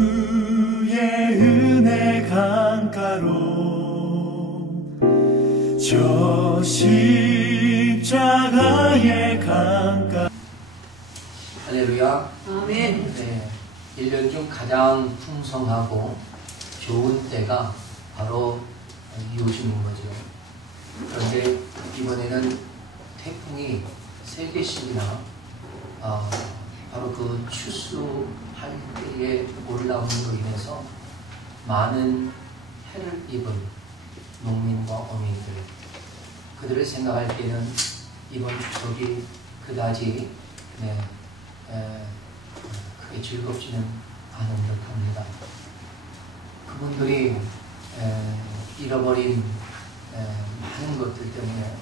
주의 은혜 강가로 저 십자가의 강가. 할렐루야. 아멘. 네, 1년 중 가장 풍성하고 좋은 때가 바로 요즘인 거죠. 그런데 이번에는 태풍이 3개씩이나 바로 그 추수할 때에 올라옴으로 인해서 많은 해를 입은 농민과 어민들, 그들을 생각할 때는 이번 추석이 그다지 크게 즐겁지는 않은 듯합니다. 그분들이 잃어버린 많은 것들 때문에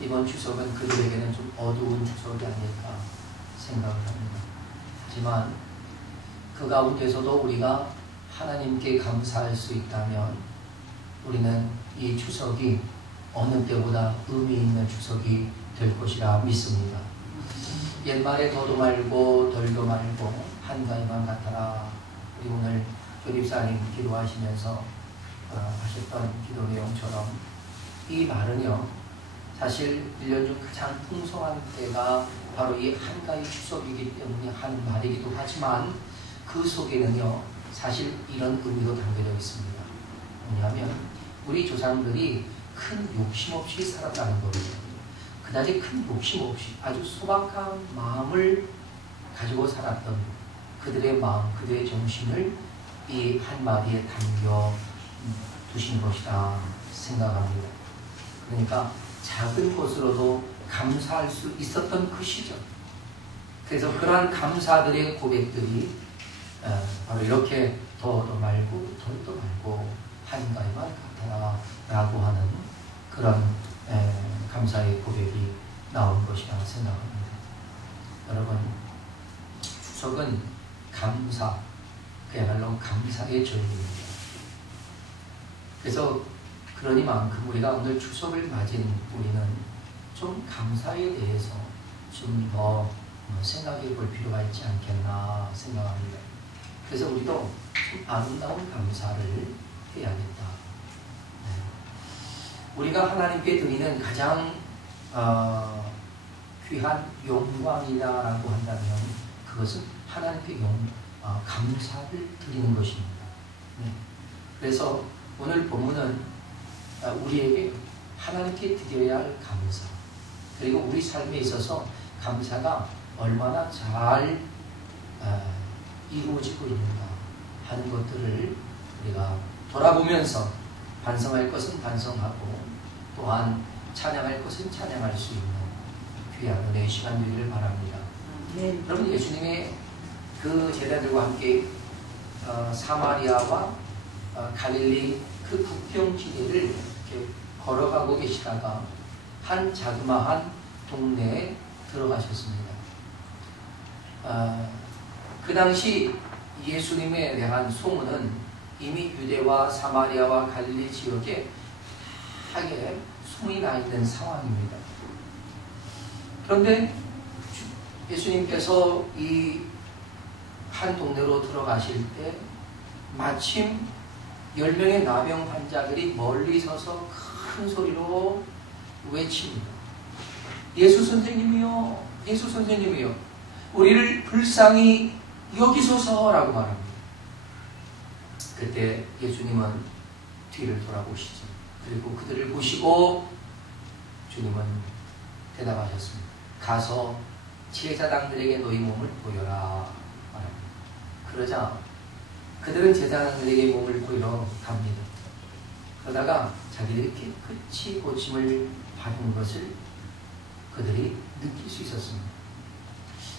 이번 추석은 그들에게는 좀 어두운 추석이 아닐까 생각을 합니다. 하지만 그 가운데서도 우리가 하나님께 감사할 수 있다면 우리는 이 추석이 어느 때보다 의미 있는 추석이 될 것이라 믿습니다. 옛말에 더도 말고 덜도 말고 한가위만 같아라. 우리 오늘 조립사님 기도하시면서 하셨던 기도 내용처럼 이 말은요, 사실 1년 중 가장 풍성한 때가 바로 이 한가위 추석이기 때문에 하는 말이기도 하지만 그 속에는요, 사실 이런 의미도 담겨져 있습니다. 뭐냐면 우리 조상들이 큰 욕심 없이 살았다는 거예요. 그다지 큰 욕심 없이 아주 소박한 마음을 가지고 살았던 그들의 마음, 그들의 정신을 이 한마디에 담겨 두신 것이다 생각합니다. 그러니까 작은 것으로도 감사할 수 있었던 그 시절, 그래서 그러한 감사들의 고백들이 바로 이렇게 더도 말고 덜도 말고 한가위만 같아라 라고 하는 그런 감사의 고백이 나온 것이라 생각합니다. 여러분, 추석은 감사, 그야말로 감사의 절기입니다. 그래서 그러니만큼 우리가 오늘 추석을 맞은 우리는 좀 감사에 대해서 좀 더 생각해 볼 필요가 있지 않겠나 생각합니다. 그래서 우리도 좀 아름다운 감사를 해야겠다. 우리가 하나님께 드리는 가장 귀한 영광이다라고 한다면 그것은 하나님께 감사를 드리는 것입니다. 그래서 오늘 본문은 우리에게 하나님께 드려야 할 감사, 그리고 우리 삶에 있어서 감사가 얼마나 잘 이루어지고 있는가 하는 것들을 우리가 돌아보면서 반성할 것은 반성하고 또한 찬양할 것은 찬양할 수 있는 귀한 은혜의 시간 되기를 바랍니다. 여러분, 예수님의 그 제자들과 함께 사마리아와 갈릴리 그 국경지대를 이렇게 걸어가고 계시다가 한 자그마한 동네에 들어가셨습니다. 그 당시 예수님에 대한 소문은 이미 유대와 사마리아와 갈릴리 지역에 하게 소문이 나 있는 상황입니다. 그런데 예수님께서 이 한 동네로 들어가실 때 마침 10명의 나병 환자들이 멀리 서서 큰 소리로 외칩니다. 예수 선생님이요, 예수 선생님이요, 우리를 불쌍히 여기소서라고 말합니다. 그때 예수님은 뒤를 돌아보시죠. 그리고 그들을 보시고 주님은 대답하셨습니다. 가서 제사장들에게 너희 몸을 보여라 말합니다. 그러자 그들은 제사장들에게 몸을 보이러 갑니다. 그러다가 자기들이 깨끗이 고침을 받은 것을 그들이 느낄 수 있었습니다.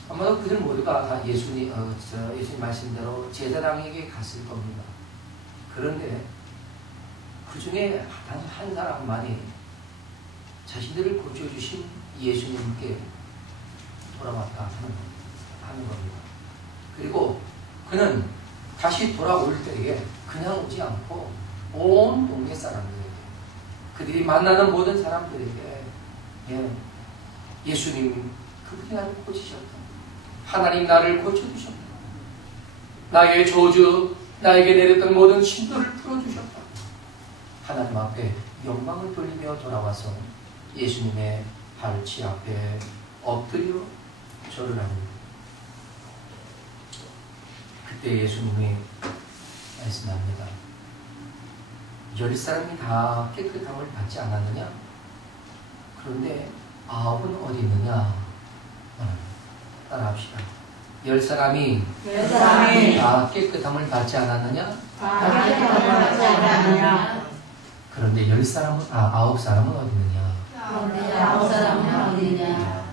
아마도 그들 모두가 다 예수님 말씀대로 제사장에게 갔을 겁니다. 그런데 그 중에 단 한 사람만이 자신들을 고쳐주신 예수님께 돌아왔다 하는 겁니다. 그리고 그는 다시 돌아올 때에 그냥 오지 않고 온 동네 사람들에게, 그들이 만나는 모든 사람들에게 예수님, 그분이 나를 고치셨다, 하나님 나를 고쳐주셨다, 나의 저주, 나에게 내렸던 모든 진노를 풀어주셨다. 하나님 앞에 영광을 돌리며 돌아와서 예수님의 발치 앞에 엎드려 절을 합니다. 그때 예수님이 말씀합니다. 10사람이 다 깨끗함을 받지 않았느냐? 그런데 9은 어디 있느냐? 따라합시다. 10사람이 다 깨끗함을 받지 않았느냐? 그런데 9사람은 어디 있느냐?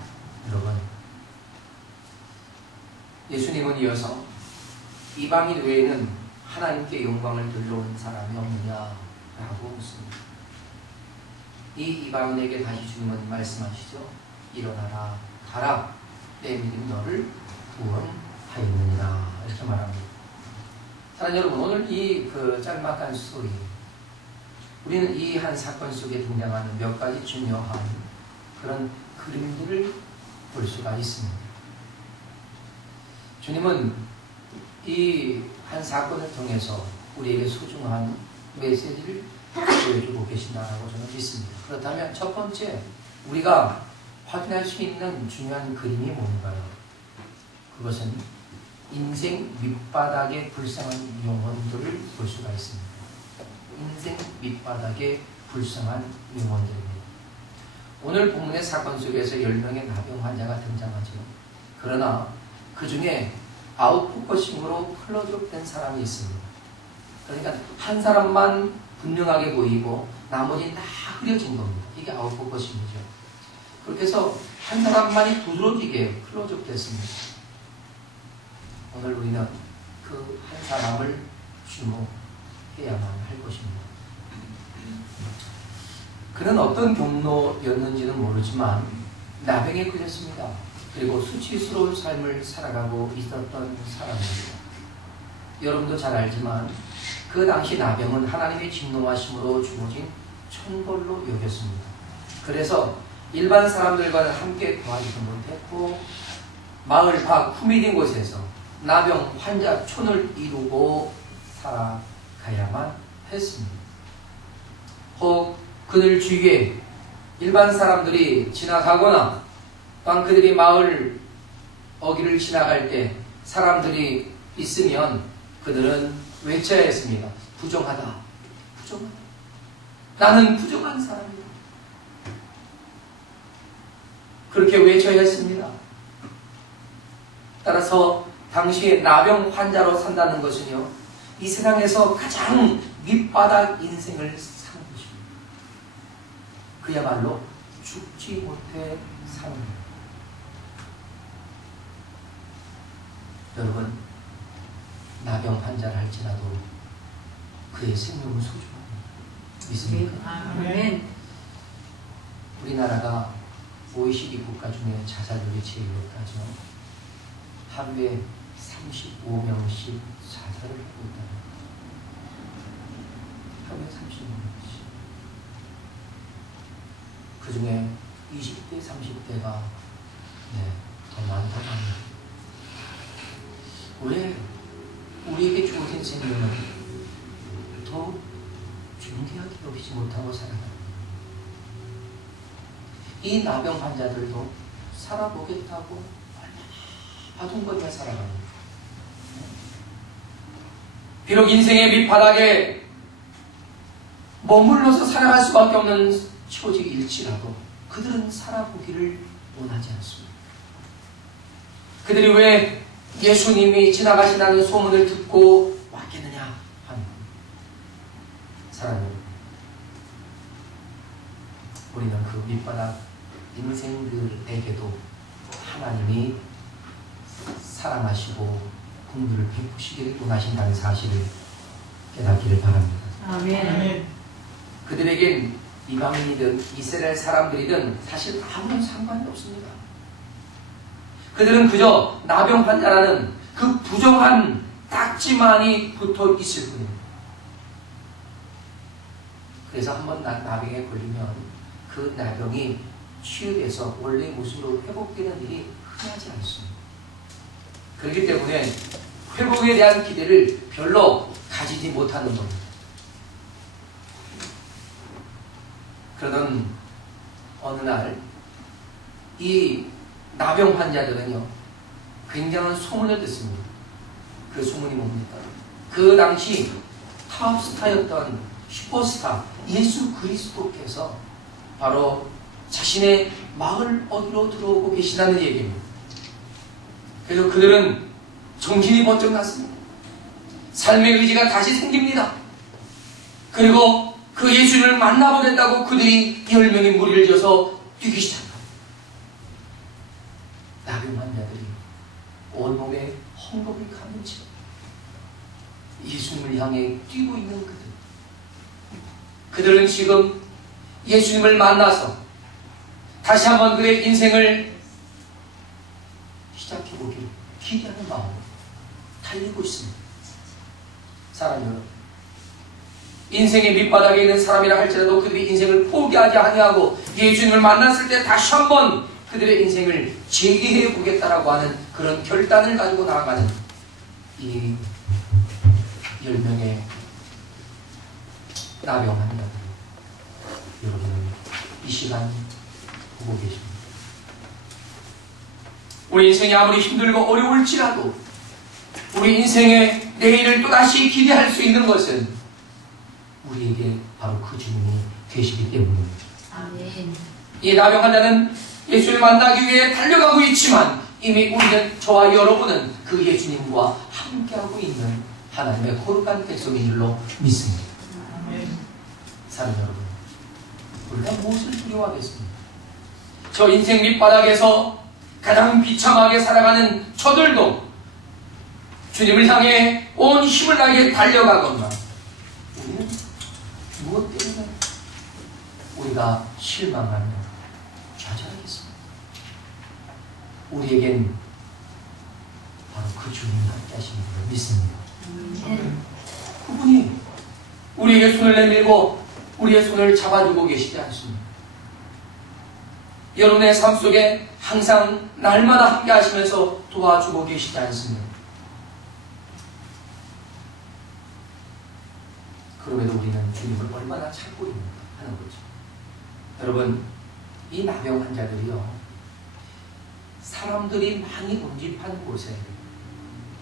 여러분, 예수님은 이어서 이방인 외에는 하나님께 영광을 들러온 사람이 없느냐라고 묻습니다. 이 이방인에게 다시 주님은 말씀하시죠. 일어나라, 가라, 내 믿음이 너를 구원하였느니라, 이렇게 말합니다. 사랑하는 여러분, 오늘 이 짤막한 스토리, 우리는 이 한 사건 속에 등장하는 몇 가지 중요한 그런 그림들을 볼 수가 있습니다. 주님은 이 한 사건을 통해서 우리에게 소중한 메시지를 보여주고 계신다고 저는 믿습니다. 그렇다면 첫 번째, 우리가 확인할 수 있는 중요한 그림이 뭔가요? 그것은 인생 밑바닥의 불쌍한 영혼들을 볼 수가 있습니다. 인생 밑바닥의 불쌍한 영혼들입니다. 오늘 본문의 사건 속에서 10명의 나병 환자가 등장하죠. 그러나 그 중에 아웃포커싱으로 클로즈업 된 사람이 있습니다. 그러니까 한 사람만 분명하게 보이고 나머지는 다 흐려진 겁니다. 이게 아웃포커싱이죠. 그렇게 해서 한 사람만이 두드러지게 클로즈업 됐습니다. 오늘 우리는 그 한 사람을 주목해야만 할 것입니다. 그는 어떤 경로였는지는 모르지만 나병에 걸렸습니다. 그리고 수치스러운 삶을 살아가고 있었던 사람입니다. 여러분도 잘 알지만 그 당시 나병은 하나님의 진노하심으로 주어진 천벌로 여겼습니다. 그래서 일반 사람들과는 함께 거하지도 못했고 마을 밖 후미린 곳에서 나병 환자촌을 이루고 살아가야만 했습니다. 혹 그들 주위에 일반 사람들이 지나가거나 또한 그들이 마을 어귀를 지나갈 때 사람들이 있으면 그들은 외쳐야 했습니다. 부정하다. 부정하다. 나는 부정한 사람이다. 그렇게 외쳐야 했습니다. 따라서 당시에 나병 환자로 산다는 것은요, 이 세상에서 가장 밑바닥 인생을 사는 것입니다. 그야말로 죽지 못해 사는 것. 여러분, 나병 환자를 할지라도 그의 생명은 소중합니다. 믿습니까? 아멘. 우리나라가 OECD 국가 중에 자살률이 제일 높다죠. 하루에 35명씩 자살을 하고 있다. 하루에 35명씩. 그 중에 20대, 30대가 더 많다고 합니다. 왜 우리에게 주어진 생명은 더 중대하게 여기지 못하고 살아갑니다. 이 나병 환자들도 살아보겠다고 얼마나 바둥거리며 살아갑니다. 비록 인생의 밑바닥에 머물러서 살아갈 수밖에 없는 처지일지라도 그들은 살아보기를 원하지 않습니다. 그들이 왜 예수님이 지나가신다는 소문을 듣고 왔겠느냐 하는 사랑합니다. 우리는 그 밑바닥 인생들에게도 하나님이 사랑하시고 긍휼을 베푸시기를 원하신다는 사실을 깨닫기를 바랍니다. 아멘. 그들에겐 이방인이든 이스라엘 사람들이든 사실 아무런 상관이 없습니다. 그들은 그저 나병 환자라는 그 부정한 딱지만이 붙어 있을 뿐입니다. 그래서 한번 나병에 걸리면 그 나병이 치유돼서 원래의 모습으로 회복되는 일이 흔하지 않습니다. 그렇기 때문에 회복에 대한 기대를 별로 가지지 못하는 겁니다. 그러던 어느 날 이 나병 환자들은요 굉장한 소문을 듣습니다. 그 소문이 뭡니까? 그 당시 탑스타였던 슈퍼스타 예수 그리스도께서 바로 자신의 마을 어디로 들어오고 계시다는 얘기입니다. 그래서 그들은 정신이 번쩍 났습니다. 삶의 의지가 다시 생깁니다. 그리고 그 예수님을 만나보겠다고 그들이 10명의 무리를 지어서 뛰기 시작합니다. 나병 환자들이 온몸에 헝겊이 가는 채 예수님을 향해 뛰고 있는 그들은 지금 예수님을 만나서 다시 한번 그의 인생을 시작해보기를 기대하는 마음으로 달리고 있습니다. 사랑 여러분, 인생의 밑바닥에 있는 사람이라 할지라도 그들이 인생을 포기하지 아니하고 예수님을 만났을 때 다시 한번 그들의 인생을 재개해 보겠다라고 하는 그런 결단을 가지고 나아가는 이 10명의 나병 환자들, 여러분은 이 시간 보고 계십니다. 우리 인생이 아무리 힘들고 어려울지라도 우리 인생의 내일을 또다시 기대할 수 있는 것은 우리에게 바로 그 주님이 되시기 때문입니다. 아멘. 이 나병 환자는 예수를 만나기 위해 달려가고 있지만 이미 우리는, 저와 여러분은 그 예수님과 함께하고 있는 하나님의 거룩한 백성인 줄로 믿습니다. 사랑 여러분, 우리가 무엇을 두려워하겠습니까? 저 인생 밑바닥에서 가장 비참하게 살아가는 저들도 주님을 향해 온 힘을 다해 달려가거나 우리는 무엇 때문에 우리가 실망하며 좌절하겠습니까? 우리에겐 바로 그 주님이 함께 하시는 걸 믿습니다. 그분이 우리에게 손을 내밀고 우리의 손을 잡아주고 계시지 않습니까? 여러분의 삶 속에 항상 날마다 함께 하시면서 도와주고 계시지 않습니까? 그럼에도 우리는 주님을 얼마나 찾고 있는가 하는 거죠. 여러분, 이 나병 환자들이요, 사람들이 많이 운집한 곳에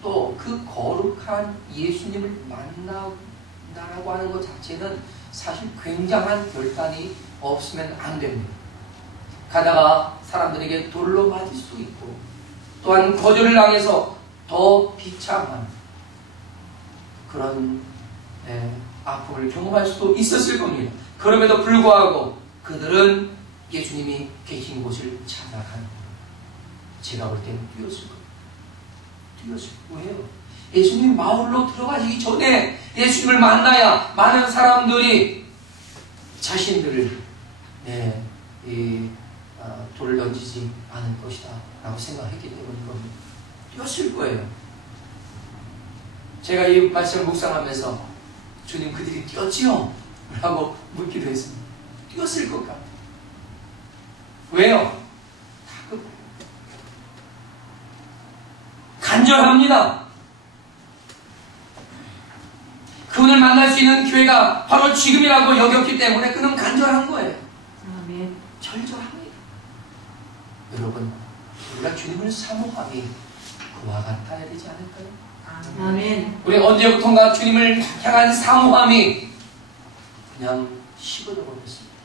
또 그 거룩한 예수님을 만나라고 하는 것 자체는 사실 굉장한 결단이 없으면 안 됩니다. 가다가 사람들에게 돌로 맞을 수 있고 또한 거절을 당해서 더 비참한 그런 아픔을 경험할 수도 있었을 겁니다. 그럼에도 불구하고 그들은 예수님이 계신 곳을 찾아가는 거예요. 제가 볼 때는 뛰었을 거예요. 왜요? 예수님 마을로 들어가시기 전에 예수님을 만나야 많은 사람들이 자신들을 돌을 던지지 않을 것이다 라고 생각했기 때문인 겁니다. 뛰었을 거예요. 제가 이 말씀을 묵상하면서 주님, 그들이 뛰었지요? 라고 묻기도 했습니다. 뛰었을 것 같아요. 왜요? 간절합니다. 그분을 만날 수 있는 기회가 바로 지금이라고 여겼기 때문에 그는 간절한 거예요. 아멘. 절절합니다. 여러분, 우리가 주님을 사모함이 그와 같아야 되지 않을까요? 아멘. 우리 언제부턴가 주님을 향한 사모함이 그냥 식어져 버렸습니다.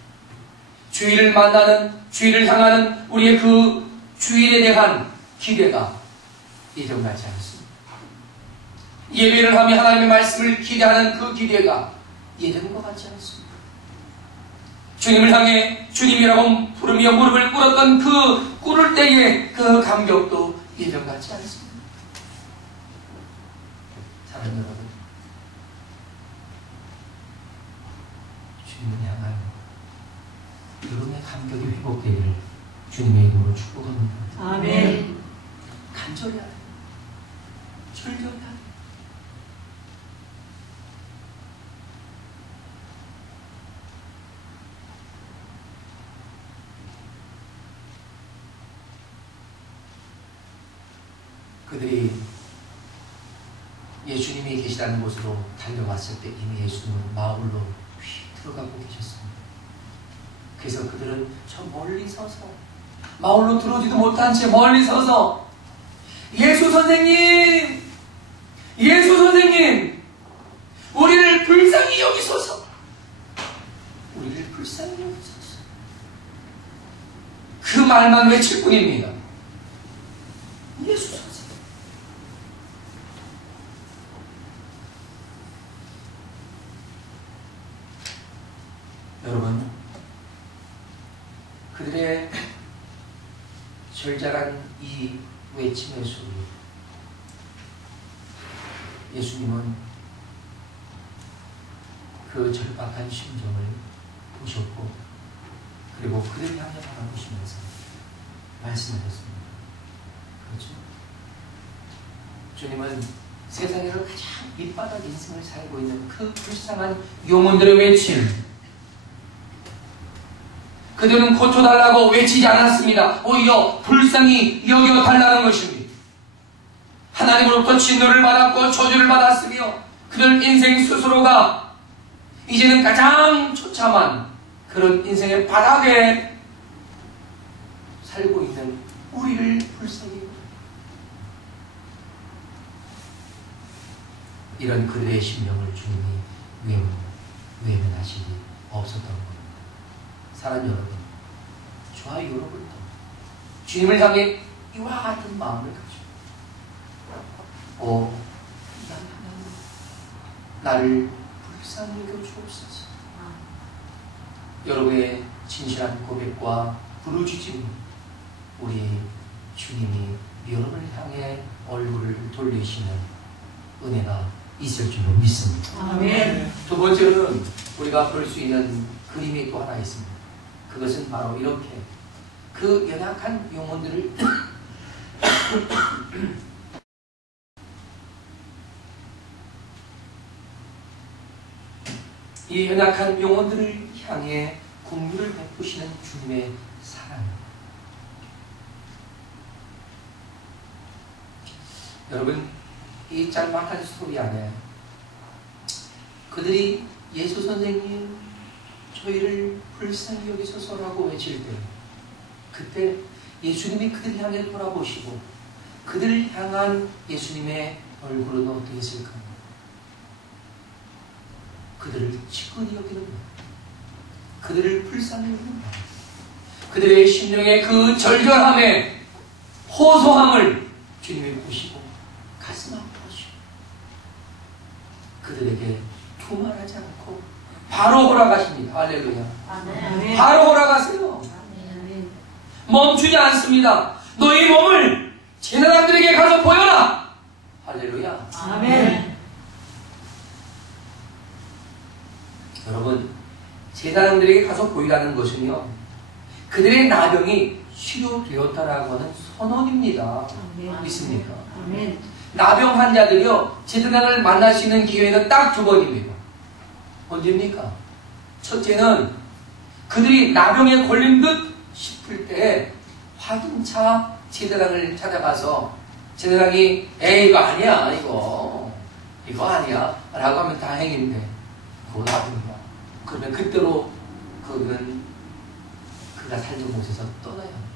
주일을 만나는, 주일을 향하는 우리의 그 주일에 대한 기대가 예전 같지 않습니다. 예배를 하며 하나님의 말씀을 기대하는 그 기대가 예전과 같지 않습니다. 주님을 향해 주님이라고 부르며 무릎을 꿇었던 그 꿇을 때의 그 감격도 예전 같지 않습니다. 사랑하는 여러분, 주님을 향하여 여러분의 감격이 회복되기를 주님의 이름으로 축복합니다. 아멘. 간절히 하라. 절절히 하라. 그들이 예수님이 계시다는 곳으로 달려왔을 때 이미 예수님은 마을로 들어가고 계셨습니다. 그래서 그들은 저 멀리 서서 마을로 들어오지도 못한 채 멀리 서서 예수 선생님! 예수 선생님! 우리를 불쌍히 여기소서! 우리를 불쌍히 여기소서! 그 말만 외칠 뿐입니다. 예수 선생님! 여러분, 그들의 절절한 이 외침의 소리, 예수님은 그 절박한 심정을 보셨고, 그리고 그들을 향해 바라보시면서 말씀하셨습니다. 그렇죠? 주님은 세상에서 가장 밑바닥 인생을 살고 있는 그 불쌍한 영혼들의 외침, 그들은 고쳐달라고 외치지 않았습니다. 오히려 불쌍히 여겨달라는 것입니다. 하나님으로부터 진노를 받았고 저주를 받았으며 그들 인생 스스로가 이제는 가장 처참한 그런 인생의 바닥에 살고 있는 우리를 불쌍히 이런 그들의 심령을 주님이 외면하시지 없었던 겁니다. 사랑하는 여러분, 저와 여러분도 주님을 향해 이와 같은 마음을 가지고 나를 불쌍히 여겨주옵소서. 여러분의 진실한 고백과 부르짖음, 우리 주님이 여러분을 향해 얼굴을 돌리시는 은혜가 있을 줄 믿습니다. 아멘. 두 번째로는 우리가 볼 수 있는 그림이 또 하나 있습니다. 그것은 바로 이렇게 그 연약한 영혼들을 이 연약한 영혼들을 향해 긍휼을 베푸시는 주님의 사랑. 여러분, 이 짤막한 스토리 안에 그들이 예수 선생님, 저희를 불쌍히 여기소서라고 외칠 때, 그때 예수님이 그들 향해 돌아보시고 그들을 향한 예수님의 얼굴은 어떠했을까? 그들을 치근히 여기는 것, 그들을 불쌍히 여기는 것, 그들의 심령의 그 절절함에 호소함을 주님이 보시고 가슴 아파하시고 그들에게 두말하지 않고 바로 돌아가십니다. 할렐루야. 아멘. 바로 돌아가세요. 아멘. 멈추지 않습니다. 너희 몸을 제사장들에게 가서 보여라. 할렐루야. 아멘. 여러분, 제사장들에게 가서 보이라는 것은요, 그들의 나병이 치료되었다라고 하는 선언입니다. 아멘. 믿습니까? 아멘. 나병 환자들이요, 제사장을 만날 수 있는 기회는 딱 두 번입니다. 언제입니까? 첫째는 그들이 나병에 걸린 듯 싶을 때 확인차 제사장을 찾아가서 제사장이 에이 이거 아니야 이거 아니야 라고 하면 다행인데 그거 나병이야. 그러면 그때로 그가 살던 곳에서 떠나야 합니다.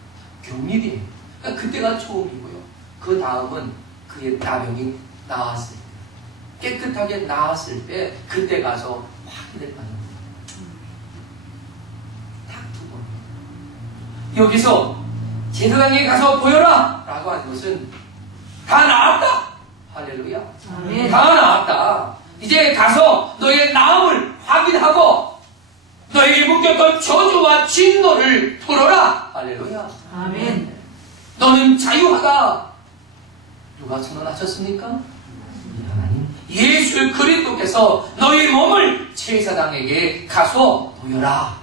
격리돼요. 그러니까 그때가 처음이고요. 그 다음은 그의 나병이 나았을 때, 깨끗하게 나았을 때 그때 가서 확인을 받는 겁니다. 딱 두 번. 여기서 제사장에게 가서 보여라 라고 하는 것은 다 나았다. 할렐루야. 아멘. 다 나았다. 이제 가서 너의 나음을 확인하고 너에게 묶였던 저주와 진노를 풀어라. 할렐루야. 아멘. 너는 자유하다. 누가 선언하셨습니까? 하나님. 예수 그리스도께서 너희 몸을 제사장에게 가서 보여라.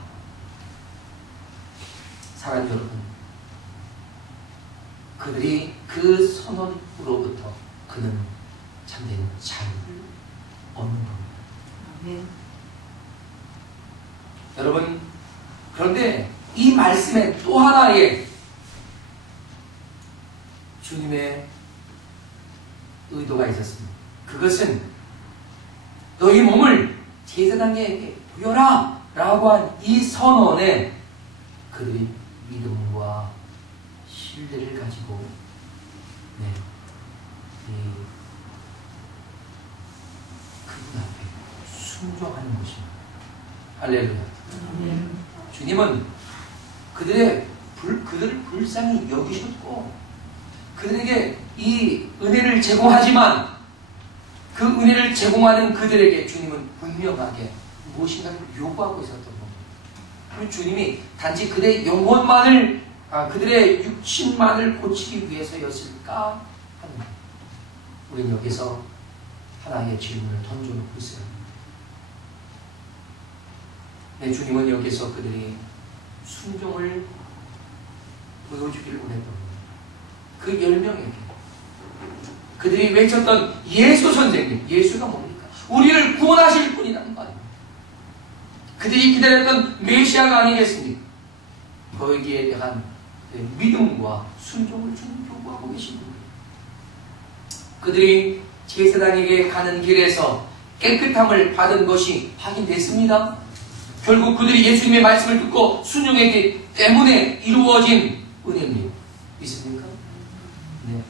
사랑하는 여러분, 그들이 그 선언으로부터 그는 참된 자유를 얻는 겁니다. 아멘. 여러분, 그런데 이 말씀에 또 하나의 주님의 의도가 있었습니다. 그 그것은 너희 몸을 제사장에게 보여라 라고 한 이 선언에 그들이 믿음과 신뢰를 가지고 그분 앞에 순종하는 것입니다. 할렐루야. 주님은 그들을 불쌍히 여기셨고 그들에게 이 은혜를 제공하지만 그 은혜를 제공하는 그들에게 주님은 분명하게 무엇인가를 요구하고 있었던 겁니다. 그리고 주님이 단지 그들의 영혼만을 그들의 육신만을 고치기 위해서였을까 하는 것. 우리는 여기서 하나의 질문을 던져놓고 있어요. 네, 주님은 여기서 그들이 순종을 보여주기를 원했던 겁니다. 그 10명에게 그들이 외쳤던 예수 선생님, 예수가 뭡니까? 우리를 구원하실 분이라는 거 아닙니까? 그들이 기다렸던 메시아가 아니겠습니까? 거기에 대한 믿음과 순종을 주님 요구하고 계신 겁니다. 그들이 제사장에게 가는 길에서 깨끗함을 받은 것이 확인됐습니다. 결국 그들이 예수님의 말씀을 듣고 순종했기 때문에 이루어진 은혜입니다. 있습니까? 네.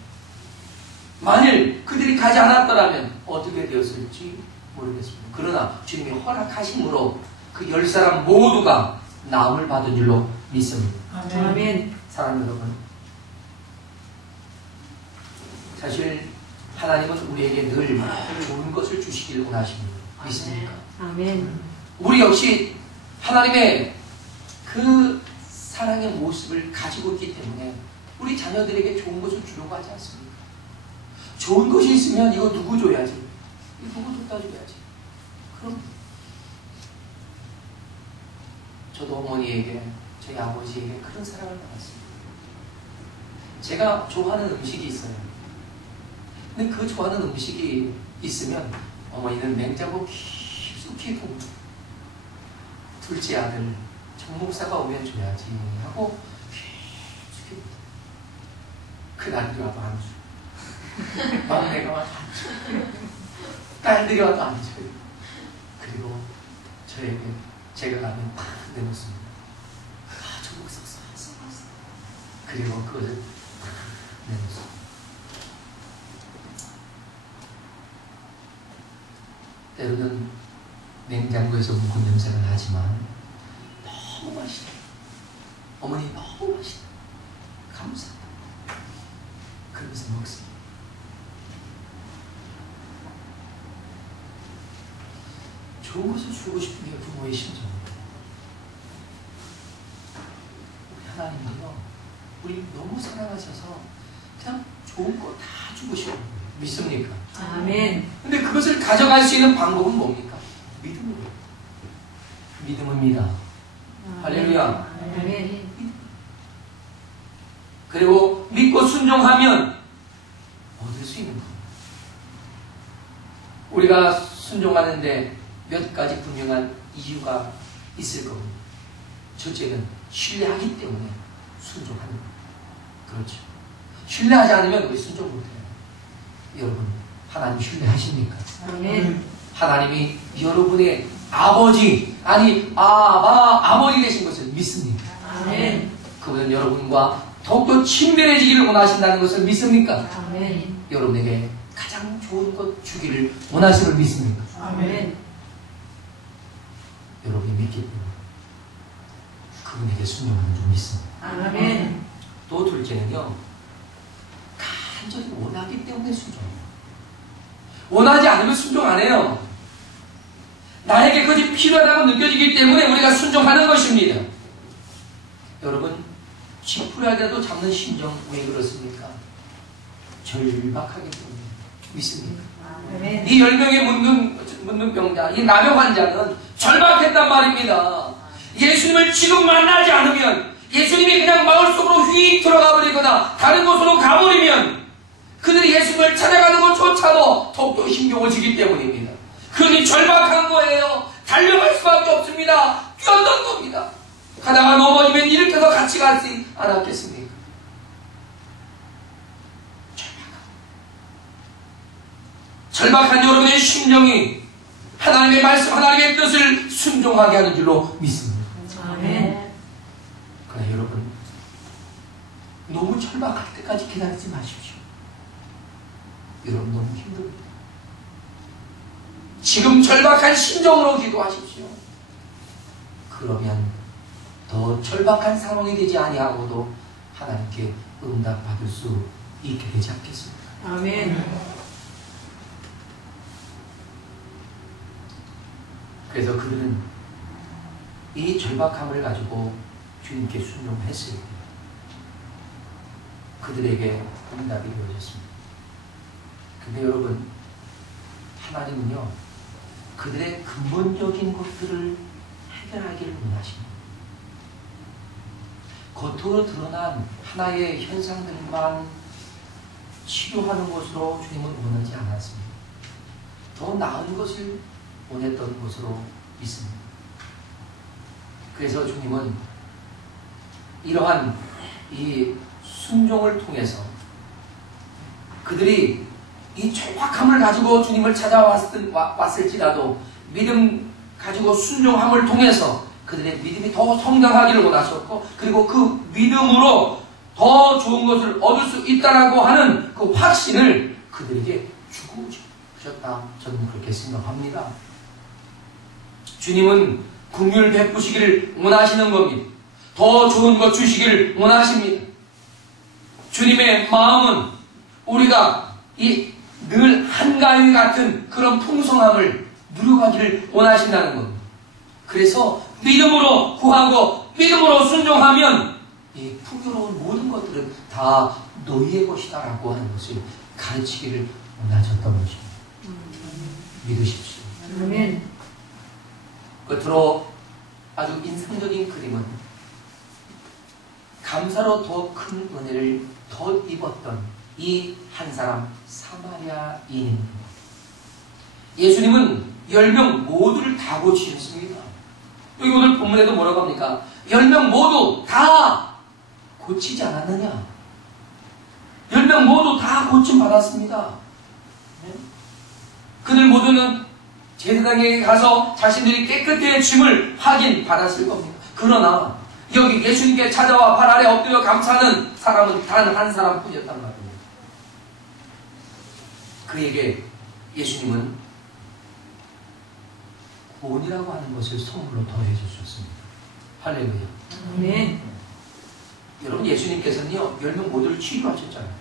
만일 그들이 가지 않았더라면 어떻게 되었을지 모르겠습니다. 그러나 주님이 허락하심으로 그 10사람 모두가 나음을 받은 줄로 믿습니다. 아멘. 사랑하는 여러분, 사실 하나님은 우리에게 늘 좋은 것을 주시기를 원하십니다. 믿습니까? 아멘. 우리 역시 하나님의 그 사랑의 모습을 가지고 있기 때문에 우리 자녀들에게 좋은 것을 주려고 하지 않습니까? 좋은 것이 있으면 이거 누구 줘야지, 이거 누구 줬다 줘야지. 그럼 저도 어머니에게, 저희 아버지에게 그런 사랑을 받았습니다. 제가 좋아하는 음식이 있어요. 근데 그 좋아하는 음식이 있으면 어머니는 냉장고 깊숙이 봅니다. 둘째 아들 정 목사가 오면 줘야지 하고 깊숙이 봅니다. 큰 아들이 와도 안 줘. 막내가 와도 안 줘. 딸들이 와도 안 줘요. 그리고 저에게 제가 가면 팍 내놓습니다. 정 목사 써. 그리고 그것을 팍 내놓습니다. 때로는 냉장고에서 묵은 냄새가 나지만 너무 맛있다. 어머니 너무 맛있다. 감사합니다. 그러면서 먹습니다. 좋은 것을 주고 싶은 게 부모의 심정입니다. 우리 하나님은요, 우리 너무 사랑하셔서 그냥 좋은 거 다 주고 싶은 거예요. 믿습니까? 아멘. 근데 그것을 가져갈 수 있는 방법은 뭡니까? 믿음이에요. 믿음입니다. 할렐루야. 아멘. 그리고 믿고 순종하면 얻을 수 있는 겁니다. 우리가 순종하는데 몇 가지 분명한 이유가 있을 겁니다. 첫째는 신뢰하기 때문에 순종하는 겁니다. 그렇죠. 신뢰하지 않으면 우리 순종 못해요. 여러분, 하나님 신뢰하십니까? 아멘. 하나님이 여러분의 아버지, 아니 아버지 되신 것을 믿습니까? 아멘. 그분은 여러분과 더욱더 친밀해지기를 원하신다는 것을 믿습니까? 아멘. 여러분에게 가장 좋은 것 주기를 원하심을 믿습니까? 아멘. 여러분이 믿기 때문에 그분에게 순종하는 줄 믿습니다. 아멘. 또 둘째는요, 간절히 원하기 때문에 순종해요. 원하지 않으면 순종 안 해요. 나에게 그것이 필요하다고 느껴지기 때문에 우리가 순종하는 것입니다. 여러분, 지푸라기라도 잡는 심정 왜 그렇습니까? 절박하기 때문에. 믿습니까? 아멘. 이 10명의 묻는 병자, 이 나병 환자는 절박했단 말입니다. 예수님을 지금 만나지 않으면, 예수님이 그냥 마을 속으로 휙 들어가 버리거나 다른 곳으로 가버리면 그들이 예수님을 찾아가는 것조차도 더욱더 힘겨워지기 때문입니다. 그들이 절박한 거예요. 달려갈 수밖에 없습니다. 뛰었던 겁니다. 가다가 넘어지면 일으켜서 같이 가지 않았겠습니까? 절박한 여러분의 심정이 하나님의 말씀, 하나님의 뜻을 순종하게 하는 줄로 믿습니다. 아멘. 그러나 여러분, 너무 절박할 때까지 기다리지 마십시오. 여러분 너무 힘듭니다. 지금 절박한 심정으로 기도하십시오. 그러면 더 절박한 상황이 되지 아니하고도 하나님께 응답받을 수 있게 되지 않겠습니까? 아멘. 그래서 그들은 이 절박함을 가지고 주님께 순종했어요. 그들에게 응답이 이루어졌습니다. 근데 여러분, 하나님은요, 그들의 근본적인 것들을 해결하기를 원하십니다. 겉으로 드러난 하나의 현상들만 치료하는 것으로 주님은 원하지 않았습니다. 더 나은 것을 원했던 것으로 믿습니다. 그래서 주님은 이러한 이 순종을 통해서 그들이 이 절박함을 가지고 주님을 찾아왔을지라도 믿음 가지고 순종함을 통해서 그들의 믿음이 더 성장하기를 원하셨고, 그리고 그 믿음으로 더 좋은 것을 얻을 수 있다라고 하는 그 확신을 그들에게 주고 주셨다. 저는 그렇게 생각합니다. 주님은 긍휼 베푸시기를 원하시는 겁니다. 더 좋은 것 주시기를 원하십니다. 주님의 마음은 우리가 이 늘 한가위 같은 그런 풍성함을 누려가기를 원하신다는 겁니다. 그래서 믿음으로 구하고 믿음으로 순종하면 이 풍요로운 모든 것들은 다 너희의 것이다라고 하는 것을 가르치기를 원하셨던 것입니다. 믿으십시오. 아멘. 끝으로 아주 인상적인 그림은 감사로 더 큰 은혜를 더 입었던 이 한 사람 사마리아인입니다. 예수님은 10명 모두를 다 고치셨습니다. 여기 오늘 본문에도 뭐라고 합니까? 10명 모두 다 고치지 않았느냐? 10명 모두 다 고침받았습니다. 그들 모두는 제사장에게 가서 자신들이 깨끗해짐을 확인받았을 겁니다. 그러나 여기 예수님께 찾아와 발 아래 엎드려 감사하는 사람은 단 한 사람뿐이었단 말입니다. 그에게 예수님은 구원이라고 하는 것을 선물로 더해 주셨습니다. 할렐루야. 아멘. 여러분, 예수님께서는요 10명 모두를 치유하셨잖아요.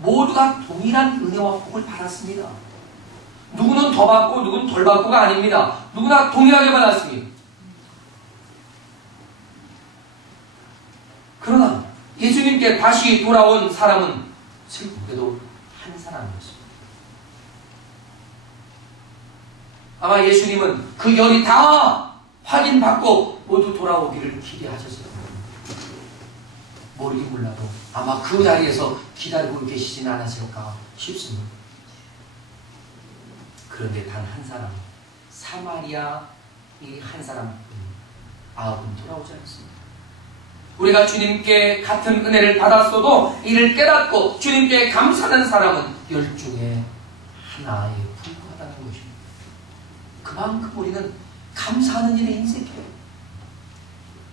모두가 동일한 은혜와 복을 받았습니다. 누구는 더 받고 누구는 덜 받고가 아닙니다. 누구나 동일하게 받았습니다. 그러나 예수님께 다시 돌아온 사람은 슬프게도 한 사람이었습니다. 아마 예수님은 그 열이 다 확인받고 모두 돌아오기를 기대하셨을 겁니다. 모르긴 몰라도 아마 그 자리에서 기다리고 계시진 않았을까 싶습니다. 그런데 단 한 사람, 사마리아 이 한 사람뿐, 9은 돌아오지 않습니다. 우리가 주님께 같은 은혜를 받았어도 이를 깨닫고 주님께 감사하는 사람은 10 중에 하나에 불과하다는 것입니다. 그만큼 우리는 감사하는 일에 인색해요.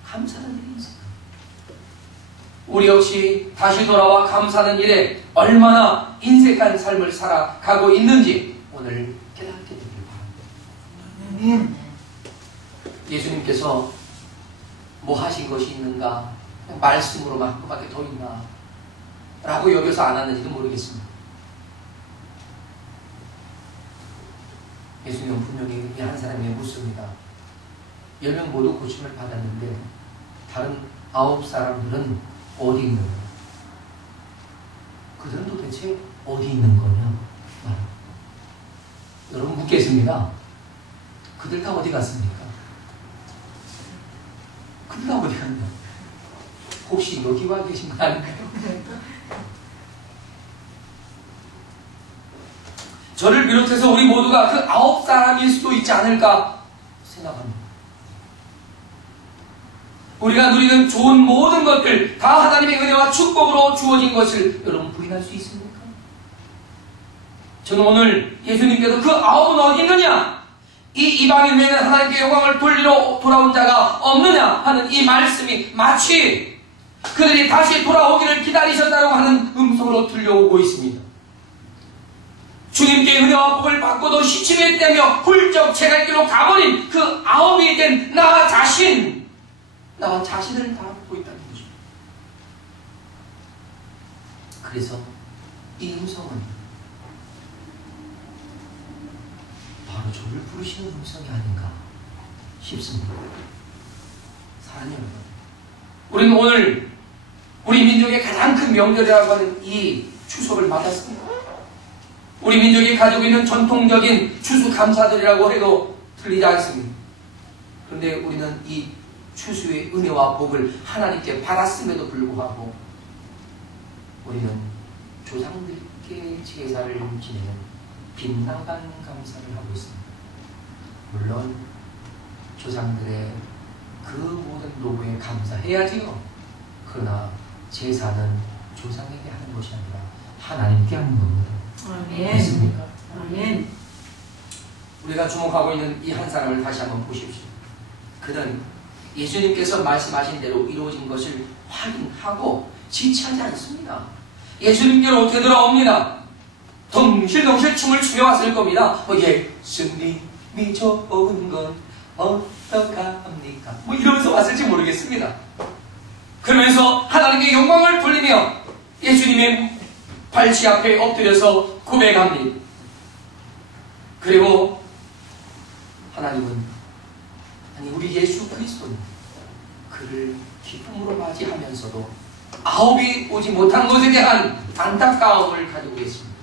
감사하는 일에 인색해요. 우리 역시 다시 돌아와 감사하는 일에 얼마나 인색한 삶을 살아가고 있는지 오늘 깨닫게 되길 바랍니다. 예수님께서 뭐 하신 것이 있는가? 그냥 말씀으로만 그밖에 더 있나? 라고 여겨서 안 하는지도 모르겠습니다. 예수님은 분명히 이 한 사람에게 묻습니다. 10명 모두 고침을 받았는데 다른 9 사람들은 어디 있는 거냐? 그들은 도대체 어디 있는 거냐? 여러분 묻겠습니다. 그들 다 어디 갔습니까? 그들 다 어디 갔냐? 혹시 여기 와 계신 거 아닐까요? 저를 비롯해서 우리 모두가 그 9 사람일 수도 있지 않을까 생각합니다. 우리가 누리는 좋은 모든 것들 다 하나님의 은혜와 축복으로 주어진 것을 여러분 부인할 수 있습니까? 저는 오늘 예수님께서 그 아홉은 어디 있느냐? 이 이방인 외에는 하나님께 영광을 돌리러 돌아온 자가 없느냐 하는 이 말씀이 마치 그들이 다시 돌아오기를 기다리셨다고 하는 음성으로 들려오고 있습니다. 주님께 은혜와 복을 받고도 시침이 떼며 훌쩍 제갈길로 가버린 그 아홉이 된 나 자신을 다 보고 있다는 거죠. 그래서 이 음성은 바로 저를 부르시는 음성이 아닌가 싶습니다. 사랑하는 여러분, 우리는 오늘 우리 민족의 가장 큰 명절이라고 하는 이 추석을 맞았습니다. 우리 민족이 가지고 있는 전통적인 추수감사절이라고 해도 틀리지 않습니다. 그런데 우리는 이 추수의 은혜와 복을 하나님께 받았음에도 불구하고 우리는 조상들께 제사를 지내는 빗나간 감사를 하고 있습니다. 물론 조상들의 그 모든 노고에 감사해야지요. 그러나 제사는 조상에게 하는 것이 아니라 하나님께 하는 겁니다. 아멘. 믿습니까? 아멘. 우리가 주목하고 있는 이 한 사람을 다시 한번 보십시오. 그는 예수님께서 말씀하신 대로 이루어진 것을 확인하고 지체하지 않습니다. 예수님께로 되돌아옵니다. 덩실덩실 춤을 추며 왔을 겁니다. 예수님이 좋은 건 어떡합니까? 이러면서 왔을지 모르겠습니다. 그러면서 하나님께 영광을 돌리며 예수님의 발치 앞에 엎드려서 고백합니다. 그리고 하나님은, 아니 우리 예수 그리스도는 그를 기쁨으로 맞이하면서도 아홉이 오지 못한 것에 대한 안타까움을 가지고 계십니다.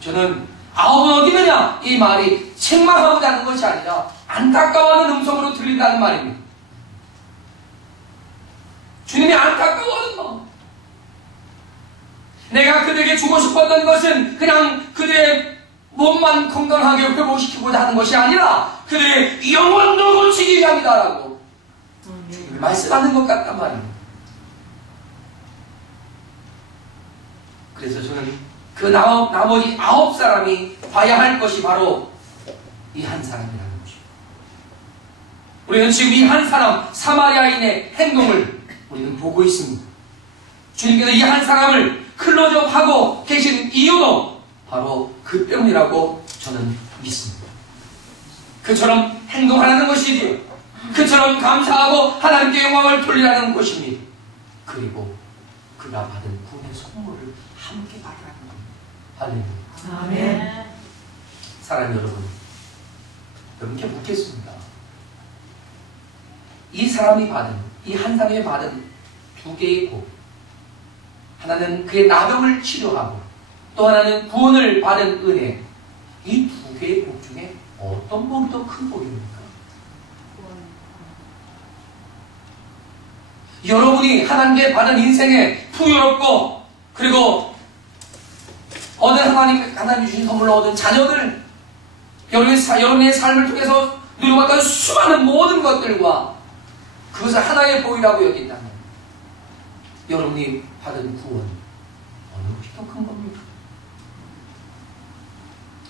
저는 아홉은 어디 있느냐? 이 말이 책망하고자 하는 것이 아니라 안타까워하는 음성으로 들린다는 말입니다. 주님이 안타까워하는 마음. 내가 그들에게 주고 싶었던 것은 그냥 그들의 몸만 건강하게 회복시키고자 하는 것이 아니라 그들의 영혼도 고치기 위함이다라고 주님이 말씀하는 것 같단 말입니다. 그래서 저는 그 나머지 9사람이 봐야 할 것이 바로 이 한 사람이라는 것입니다. 우리는 지금 이 한 사람 사마리아인의 행동을 우리는 보고 있습니다. 주님께서 이 한 사람을 클로즈업하고 계신 이유도 바로 그 때문이라고 저는 믿습니다. 그처럼 행동하라는 것이지요. 그처럼 감사하고 하나님께 영광을 돌리라는 것입니다. 그리고 그가 받은 구원의 선물을 함께 받으라는 겁니다. 할렐루야. 아멘. 사랑하는 여러분, 여러분께 묻겠습니다. 이 사람이 받은, 이 한 사람이 받은 두 개의 복, 하나는 그의 나병을 치료하고 또 하나는 구원을 받은 은혜, 이 두 개의 복 중에 어떤 복이 더 큰 복입니까? 여러분이 하나님께 받은 인생에 풍요롭고 그리고 얻은 하나님 주신 선물로 얻은 자녀들, 여러분의 삶을 통해서 누려봤던 수많은 모든 것들과 그것을 하나의 복이라고 여긴다면 여러분이 받은 구원 어느 것이 더 큰 겁니까?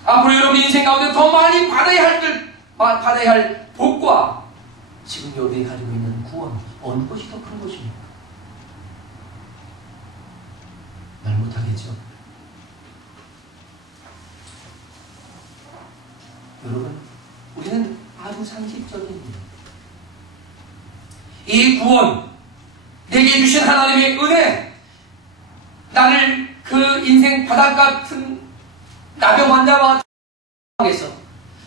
앞으로 여러분 인생 가운데 더 많이 받아야 할 복과 지금 여러분이 가지고 있는 구원 어느 것이 더 큰 것입니까? 말 못하겠죠? 여러분, 우리는 아주 상식적인 이 구원, 내게 주신 하나님의 은혜, 나를 그 인생 바닥 같은 나병 환자와 상황에서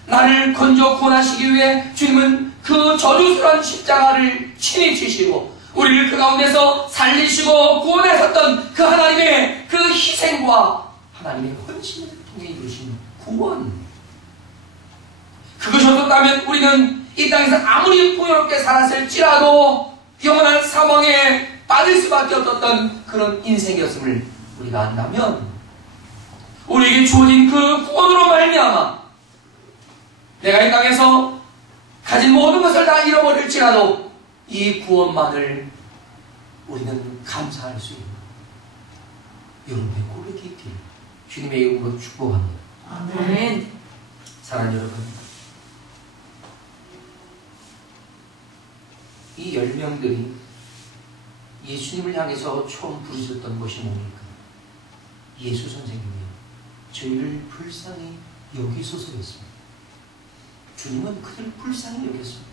나를 건져 구원하시기 위해 주님은 그 저주스러운 십자가를 친히 지시고 우리를 그 가운데서 살리시고 구원하셨던 그 하나님의 그 희생과 하나님의 헌신을 통해 이루신 구원, 그것이 없었다면 우리는 이 땅에서 아무리 풍요롭게 살았을지라도 영원한 사망에 빠질 수밖에 없었던 그런 인생이었음을 우리가 안다면 우리에게 주어진 그 구원으로 말미암아 내가 이 땅에서 가진 모든 것을 다 잃어버릴지라도 이 구원만을 우리는 감사할 수 있는 여러분의 고백이 있기를 주님의 이름으로 축복합니다. 아멘. 사랑하는 여러분, 이 10명들이 예수님을 향해서 처음 부르셨던 것이 뭡니까? 예수 선생님이요, 저희를 불쌍히 여기소서였습니다. 주님은 그들을 불쌍히 여겼습니다.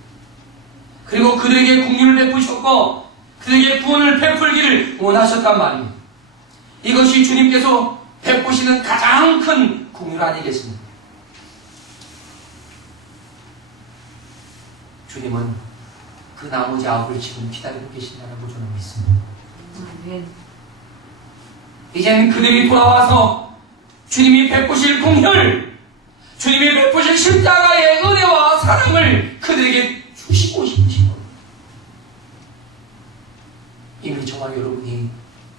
그리고 그들에게 긍휼을 베푸셨고 그들에게 구원을 베풀기를 원하셨단 말입니다. 이것이 주님께서 베푸시는 가장 큰 긍휼 아니겠습니까? 주님은 그 나머지 9을 지금 기다리고 계신다고 저는 믿습니다. 아멘. 이제는 그들이 돌아와서 주님이 베푸실 긍휼, 주님이 베푸실 십자가의 은혜와 사랑을 그들에게 주시고 싶으신 겁니다. 이미 저와 여러분이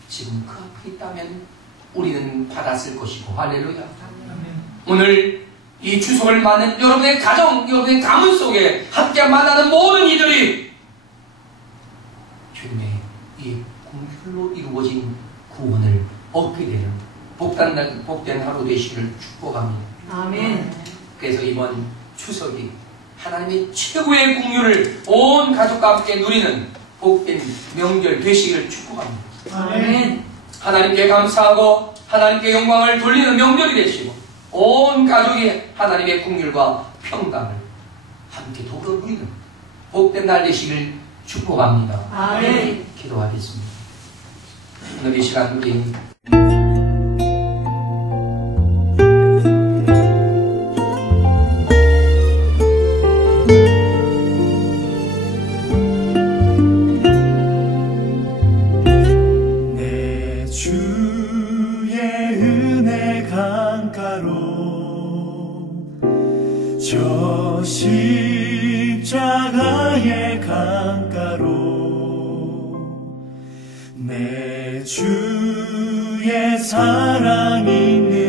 지금 그 앞에 있다면 우리는 받았을 것이고, 할렐루야. 오늘 이 추석을 맞는 여러분의 가정, 여러분의 가문 속에 함께 만나는 모든 이들이 주님의 이 긍휼로 이루어진 구원을 얻게 되는 복된 하루 되시기를 축복합니다. 아멘. 그래서 이번 추석이 하나님의 최고의 긍휼을 온 가족과 함께 누리는 복된 명절 되시기를 축복합니다. 아멘. 하나님께 감사하고 하나님께 영광을 돌리는 명절이 되시고 온 가족이 하나님의 긍휼과 평강을 함께 더불어 누리는 복된 날 되시기를 축복합니다. 아멘. 기도하겠습니다. 오늘 이 시간 우리 내 주의 은혜 강가로 저 십자가의 강가로 내 주의 사랑 있는